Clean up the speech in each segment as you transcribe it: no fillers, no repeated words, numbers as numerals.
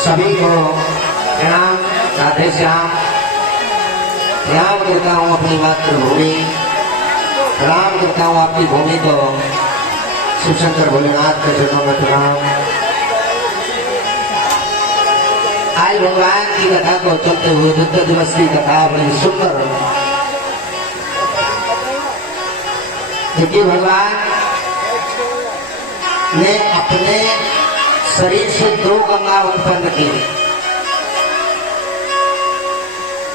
सभी को प्रणाम, राधे श्याम। प्रणाम करता हूँ अपनी मातृभूमि, प्रणाम करता हूँ आपकी भूमि को। शिव शंकर भोलेनाथ के चरणों में प्रणाम। आज भगवान की कथा को चलते हुए बुद्ध दिवस की कथा बड़ी सुंदर। क्योंकि भगवान ने अपने शरीर से दो गंगा उत्पन्न की।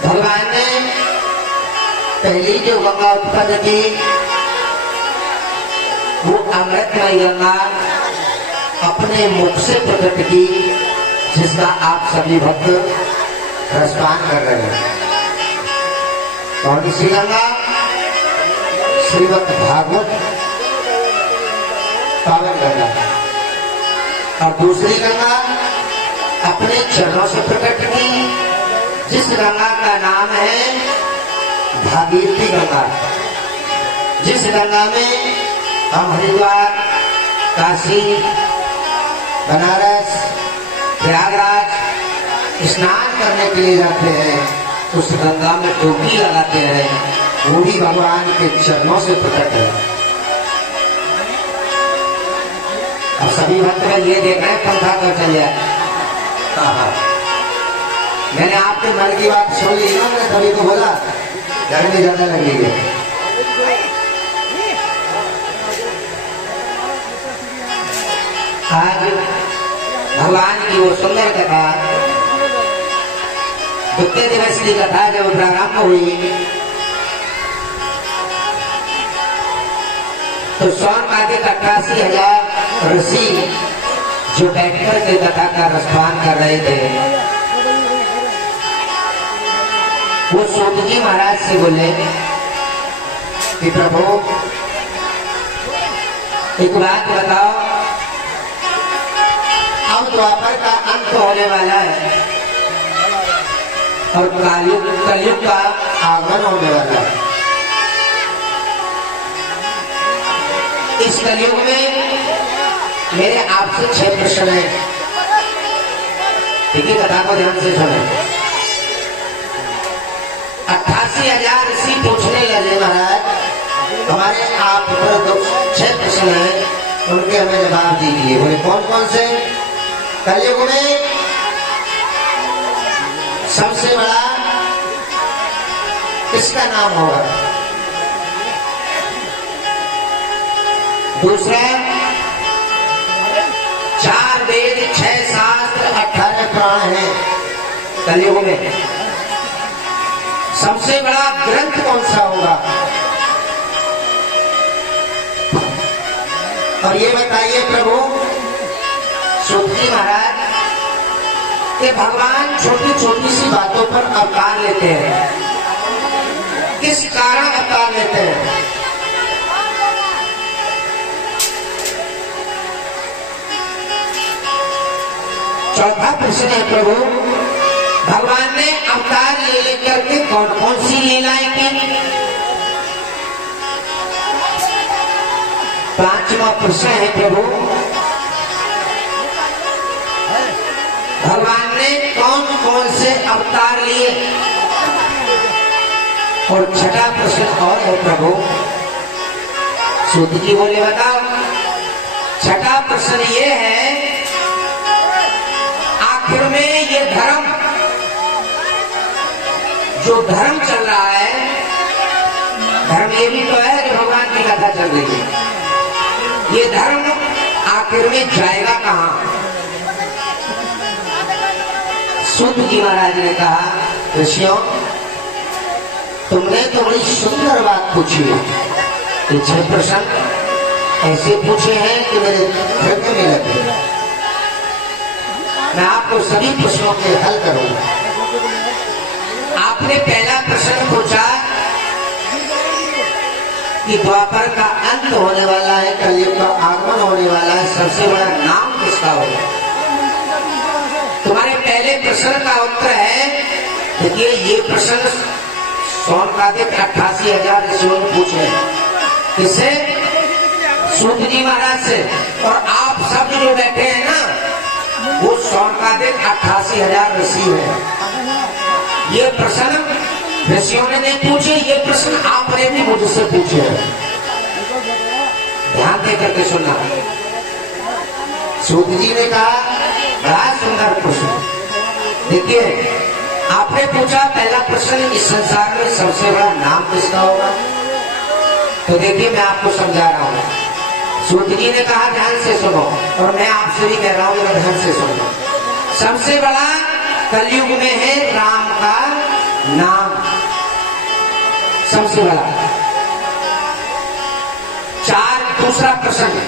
भगवान ने पहली जो गंगा उत्पन्न की वो अमृतमय गंगा अपने मुख से प्रकट की, जिसका आप सभी भक्त रसपान कर रहे हैं। कौन सी गंगा? श्रीमद् भागवत पावन गंगा। और दूसरी गंगा अपने चरणों से प्रकट की, जिस गंगा का नाम है भागीरथी गंगा। जिस गंगा में हम हरिद्वार, काशी, बनारस, प्रयागराज स्नान करने के लिए जाते हैं, उस गंगा में डुबकी लगाते हैं, वो भी भगवान के चरणों से प्रकट है। अब सभी भक्त ये देख रहे हैं पंखा कर चल जाए। मैंने आपके मन की बात सुन ली ना, मैंने सभी को बोला गर्मी ज्यादा लगेगी। आज भगवान की वो सुंदर कथा, बुद्ध दिवस की कथा जब प्रारंभ हुई तो 88,000 ऋषि जो बैठकर के कथा का रसपान कर रहे थे, वो सूत जी महाराज से बोले कि प्रभु एक बात बताओ, अब द्वापर का अंत होने वाला है और कलयुग का आगमन होने वाला है। इस कलयुग में मेरे आपसे 6 प्रश्न हैं। ठीक है, कथा को ध्यान से सुने। 88,000 ऋषि पूछने लगे महाराज, हमारे आप पर 6 प्रश्न हैं, उनके हमें जवाब दीजिए। बोले कौन कौन से? कलयुग में सबसे बड़ा किसका नाम होगा? दूसरा 4 वेद, 6 शास्त्र, 18 पुराण हैं कलयुग में। सबसे बड़ा ग्रंथ कौन सा होगा? और ये बताइए प्रभु सूत जी महाराज कि भगवान छोटी छोटी सी बातों पर अवतार लेते हैं, किस कारण अवतार लेते हैं? चौथा प्रश्न है प्रभु, भगवान ने अवतार ले लेकर के कौन कौन सी लीलाएं की? 5वां प्रश्न है प्रभु, भगवान ने कौन कौन से अवतार लिए? और 6वां प्रश्न और है प्रभु, सूत जी बोले बताओ। 6वां प्रश्न ये है, आखिर में ये धर्म, जो धर्म चल रहा है, धर्म ये भी तो है कि भगवान की कथा चल रही है, ये धर्म आखिर में जाएगा कहां? सूत जी महाराज ने कहा, ऋषियों तुमने तो बड़ी सुंदर बात पूछी है। ये 6 प्रश्न ऐसे पूछे हैं कि मेरे हृदय में लगे। मैं आपको सभी प्रश्नों के हल करूंगा। आपने पहला प्रश्न पूछा कि द्वापर का अंत होने वाला है, कलयुग का आगमन होने वाला है, सबसे बड़ा नाम किसका होगा? तुम्हारे पहले प्रश्न का उत्तर है, देखिए ये प्रश्न सोन कार्तिक 88,000 ऋषियों ने पूछे। किससे? सूत जी महाराज से। और आप सब जो बैठे हैं ना, वो शौनकादिक 88,000 ऋषि है। ये प्रश्न ऋषियों ने नहीं पूछे, ये प्रश्न आपने भी मुझसे पूछे हैं। ध्यान दे करके सुनना। सूत जी ने कहा बड़ा सुंदर प्रश्न। देखिए, आपने पूछा पहला प्रश्न, इस संसार में सबसे बड़ा नाम किसका होगा? तो देखिए, मैं आपको समझा रहा हूं। सूत जी ने कहा ध्यान से सुनो, और मैं आपसे भी कह रहा हूं ध्यान से सुनो। सबसे बड़ा कलयुग में है राम का नाम, सबसे बड़ा। दूसरा प्रश्न,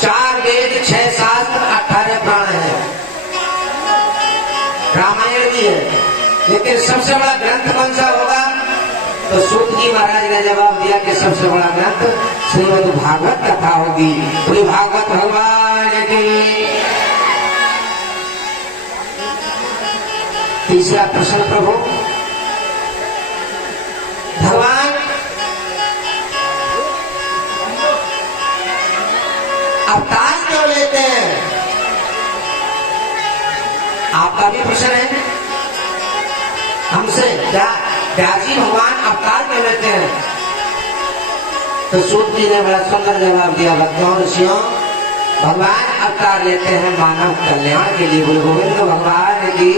4 वेद, 6 शास्त्र, 18 प्राण है, रामायण भी है, लेकिन सबसे बड़ा ग्रंथ कौन सा होगा? तो सूत जी महाराज ने जवाब दिया कि सबसे बड़ा ग्रंथ श्रीमद् भागवत कथा होगी। पूरी भागवत भगवान की। तीसरा प्रश्न प्रभु, भगवान अवतार क्यों लेते हैं? आपका भी प्रश्न है हमसे, क्या व्यास जी भगवान अवतार क्यों लेते हैं? तो सूत जी ने बड़ा सुंदर जवाब दिया, भक्तों ऋषियों, भगवान अवतार लेते हैं मानव कल्याण के लिए। गुरु गोविंद भगवान की।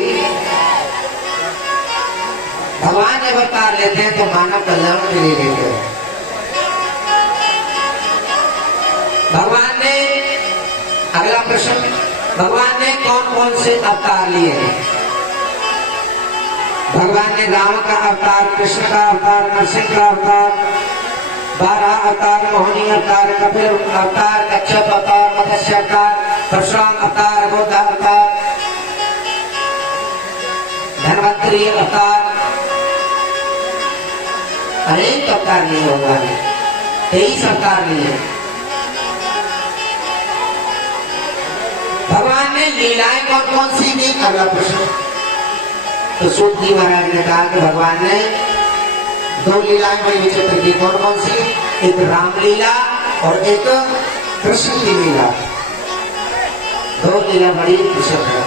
भगवान जब अवतार लेते हैं तो मानव कल्याण के लिए लेते हैं। भगवान ने, अगला प्रश्न, भगवान ने कौन कौन से अवतार लिए? भगवान ने राम का अवतार, कृष्ण का अवतार, नरसिंह का अवतार, 12 अवतार, मोहिनी अवतार, कपिल अवतार, कच्छप अवतार, मत्स्य अवतार, परशुराम अवतार, गौतम अवतार, धन्वंतरी अवतार, अनेक अवतार लिए भगवान ने, 23 अवतार लिए। भगवान ने लीलाएं कौन कौन सी की? अगला प्रश्न। तो सूत जी महाराज ने कहा कि भगवान ने 2 लीलाएं बड़ी विचित्र की। कौन कौन सी? एक रामलीला और एक कृष्ण की लीला। 2 लीला बड़ी विचित्र है।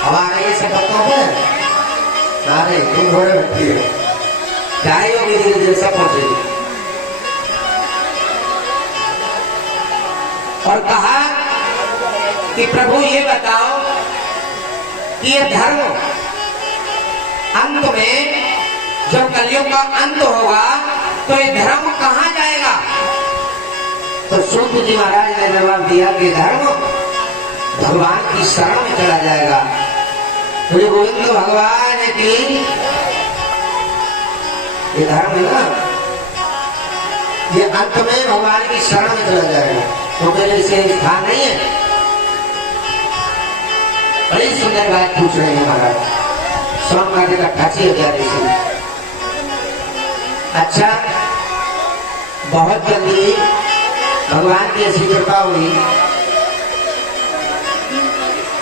हमारे ये सब बताओ है नारे तुम घोड़े बैठती है, जाए होगी धीरे धीरे सब पहुंचेगी। और कहा कि प्रभु ये बताओ कि ये धर्म अंत में, जब कलयुग का अंत होगा तो ये धर्म कहाँ जाएगा? तो सूत जी महाराज ने जवाब दिया कि धर्म भगवान की शरण में चला जाएगा। गुरु गोविंद भगवान की। ये धर्म है ना, ये अंत में भगवान की शरण में चला जाएगा। तो मेरे से स्थान नहीं है। बड़ी सुंदर बात पूछ रहे हैं महाराज। सोमवार का 88,000 ऋषि। अच्छा, बहुत जल्दी भगवान की ऐसी कृपा हुई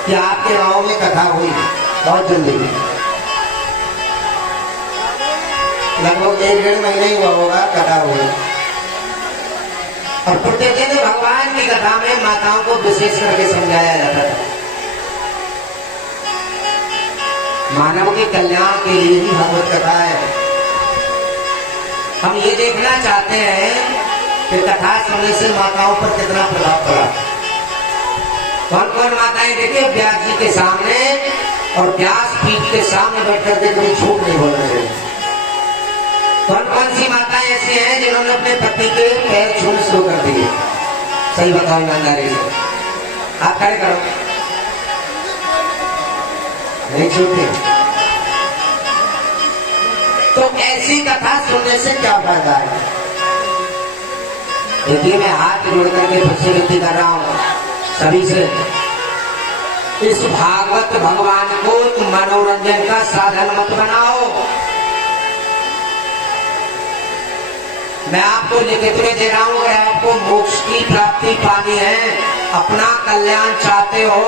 कि आपके गांव में कथा हुई। बहुत जल्दी, लगभग 1-1.5 महीने ही हुआ होगा कथा हुई। और प्रतिदिन भगवान की कथा में माताओं को विशेष करके समझाया जाता था। मानव के कल्याण के लिए ही भगवत कथा है। हम ये देखना चाहते हैं कि कथा सुनने से माताओं पर कितना प्रभाव पड़ा। कौन कौन माताएं देखिए व्यास जी के सामने और व्यास पीठ के सामने बैठ कर के कोई झूठ नहीं बोलना चाहिए। कौन कौन सी माताएं ऐसी हैं जिन्होंने अपने पति के पैर छूने शुरू कर दिए? सही बताओ ईमानदारी से, आप खड़े करो। नहीं छूटे तो ऐसी कथा सुनने से क्या फायदा है? देखिए, मैं हाथ जोड़ करके फिर से विनती कर रहा हूं सभी से, इस भागवत भगवान को तुम मनोरंजन का साधन मत बनाओ। मैं आपको लिखित में दे रहा हूं, अगर आपको मोक्ष की प्राप्ति पानी है, अपना कल्याण चाहते हो,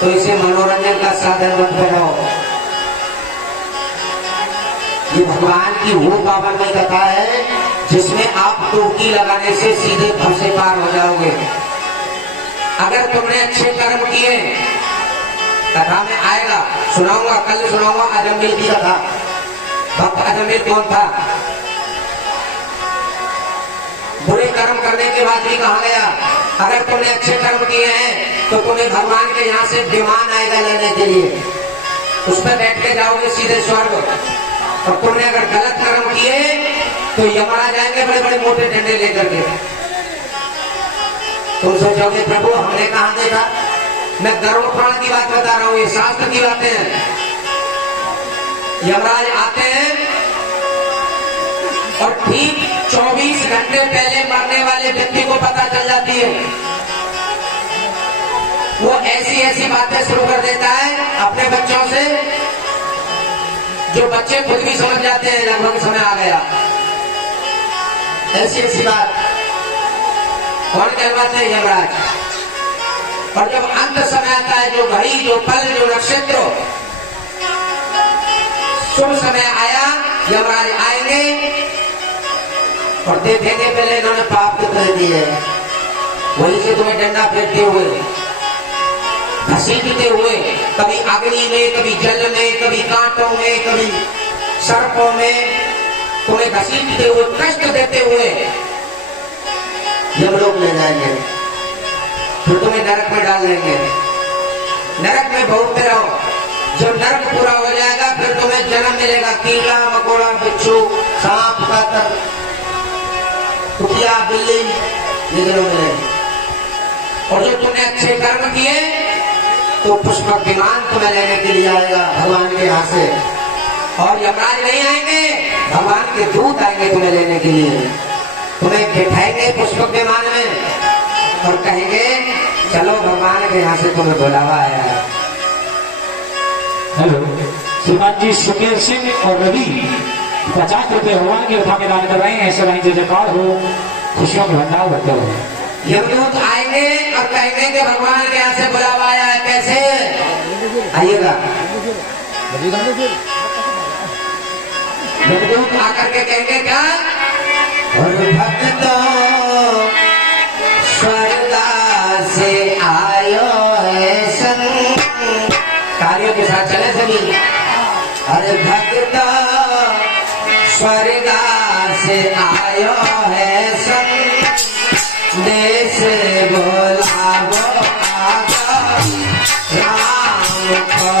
तो इसे मनोरंजन का साधन मत बनाओ। ये भगवान की वो पावनमय कथा है जिसमें आप डुबकी लगाने से सीधे घर से पार हो जाओगे। अगर तुमने अच्छे कर्म किए, कथा में आएगा, सुनाऊंगा, कल सुनाऊंगा अजमेर की कथा। भक्त अजमेर कौन था? बुरे कर्म करने के बाद भी कहा गया अगर तुमने अच्छे कर्म किए हैं तो तुम्हें भगवान के यहाँ से विमान आएगा लेने के लिए, उस पर बैठ के जाओगे सीधे स्वर्ग। और तुमने अगर गलत कर्म किए तो यमराज आएंगे बड़े बड़े मोटे डंडे लेकर के। तुम सोचोगे प्रभु हमने कहा देखा? मैं गरुड़ पुराण की बात बता रहा हूँ, ये शास्त्र की बातें हैं। यमराज आते हैं और ठीक 24 घंटे पहले मरने वाले व्यक्ति को पता चल जाती है। वो ऐसी ऐसी बातें शुरू कर देता है अपने बच्चों से, जो बच्चे खुद भी समझ जाते हैं लगभग समय आ गया। ऐसी ऐसी बात कौन कहलाते हैं? यमराज। और जब अंत समय आता है, जो घड़ी, जो पल, जो नक्षत्र, शुभ समय आया, यमराज आएंगे और देखेंगे पहले इन्होंने पाप कितने दिए, वहीं से तुम्हें डंडा फेंकते हुए, घसीटते हुए, कभी अग्नि में, कभी जल में, कभी कांटों में, कभी सर्पों में, तुम्हें घसीटते हुए, कष्ट देते हुए जब लोग ले जाएंगे, फिर तुम्हें नरक में डाल देंगे। नरक में भोगते रहो। जब नरक पूरा हो जाएगा फिर तुम्हें जन्म मिलेगा, कीड़ा मकोड़ा, बिच्छू, सांप, कातर, कुतिया, बिल्ली, ये जन्म मिलेगा। और जो तुमने अच्छे कर्म किए तो पुष्पक विमान तुम्हें लेने के लिए आएगा भगवान के यहाँ से। और यमराज नहीं आएंगे, भगवान के दूत आएंगे तुम्हें लेने के लिए। तुम्हें बिठाएंगे पुष्पक विमान में और कहेंगे चलो भगवान के यहाँ से तुम्हें बुलावा आया है। हेलो, श्रीमान जी सुमेर सिंह और रवि 50 रुपए भगवान के उठा के दान कर रहे हैं। ऐसे वहीं जय जयकार हो, खुशियों में भंडार भरते रहे। यमदूत आएंगे और कहेंगे कि भगवान के यहाँ से बुलावा आया है। कैसे आइएगा? यमदूत आकर के कहेंगे क्या? और भक्तों स्वर्ग से आयो है संग, कार्यों के साथ चले सभी। अरे भक्तों स्वर्ग से आयो है संग, देश बोलावो आगा राम को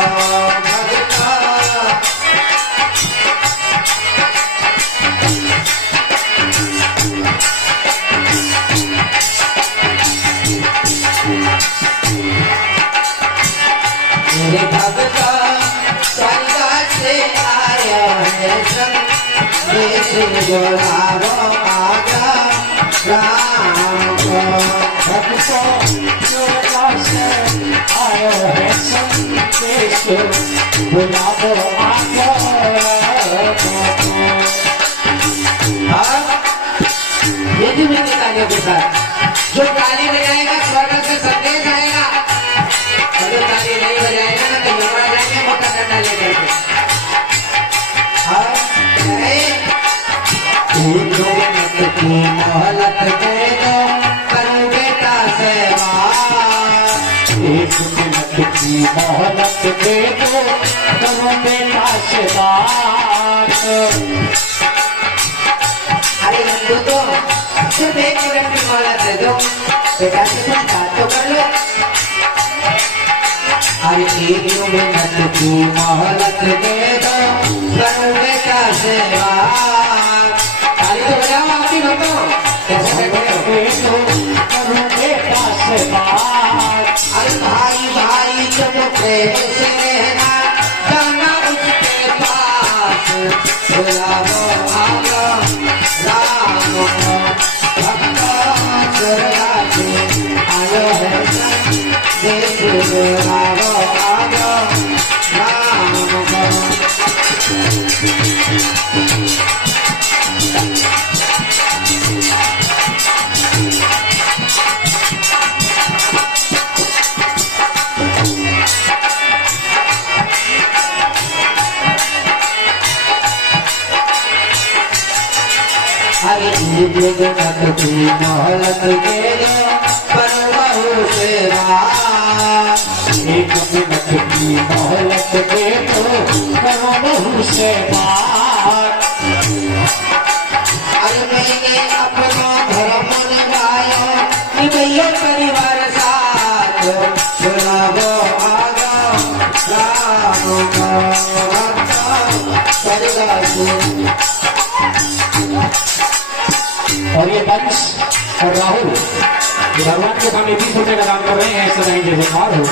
भक्ता। मेरे भक्ता स्वर्ग से आयो है संग, देश बोलावो आगा राम को भक्ता। स्वर्ग से आयो है संदेश, बुलावो आगा यदि भी कार्यों के साथ जो ताली बजाएगा स्वर्ग से संदेश आएगा, और जो ताली नहीं बजाएगा ना तो यमराज आएंगे मोटा डंडा लेकर के। की मोहलत दे दो करूं बेटा से बात, एक मिनट की मोहलत दे दो करूं बेटा से बात। अरे बंधु तो सिर्फ एक मिनट की मोहलत दे दो, बेटा से कुछ बात तो कर लो। अरे एक मिनट की मोहलत दे दो करूं बेटा से बात। ताली तो बजाओ आपकी भक्तों, कैसे बैठे हो? करूं बेटा से बात। अरे भाई भाई तुम प्रेम से रहना, जाना उसके पास, बुलावो आगा राम को भक्ता। स्वर्ग से आयो है संग, देश बुलावो आगा राम को। अरे जगत की मोहलत दे दो पर बहू से एक मिनट की मोहलत दे तो करो बहू से बात। अरे मैंने अपना धर्म लगाया भैया परिवार साथ सुनावो आगा और ये वंश और राहुल भगवान के सामने 20 रुपए का दान कर रहे हैं, ऐसे नहीं जैसे और हो।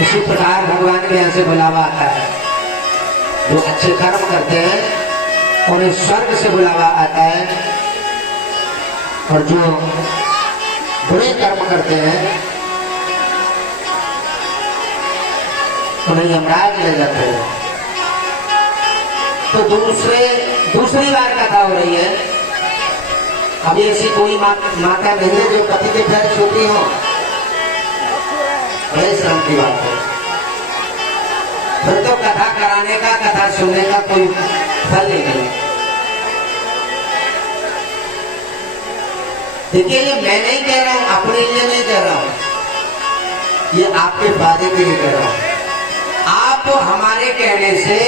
इसी प्रकार भगवान के यहाँ से बुलावा आता है। जो अच्छे कर्म करते हैं उन्हें स्वर्ग से बुलावा आता है, और जो बुरे कर्म करते हैं उन्हें यमराज ले जाते हैं। तो दूसरी बार कथा हो रही है। अभी ऐसी कोई माता नहीं है जो पति के पैर छूती हो, बड़े श्रम की बात है। फिर तो कथा कराने का, कथा सुनने का कोई फल नहीं। देखिए, ये मैं नहीं कह रहा हूं, अपने लिए नहीं कह रहा हूं, ये आपके फायदे के लिए कह रहा हूं। आप हमारे कहने से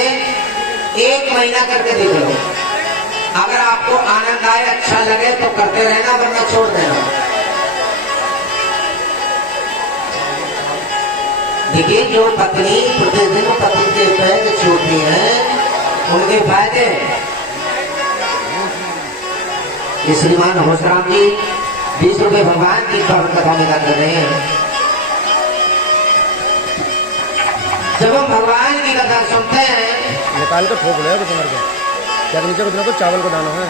1 महीना करके देख लो। अगर आपको आनंद आए, अच्छा लगे तो करते रहना, वरना छोड़ देना। देखिए, जो पत्नी प्रतिदिन पति के पैर छूती है उनके फायदे। ये श्रीमान होशराम जी 20 रुपए भगवान की कथा निकाल कर रहे हैं। जब हम भगवान की कथा सुनते हैं, निकाल कर ठोक ले कुछ मर के, क्या नीचे कुछ ना कुछ चावल को दाना है।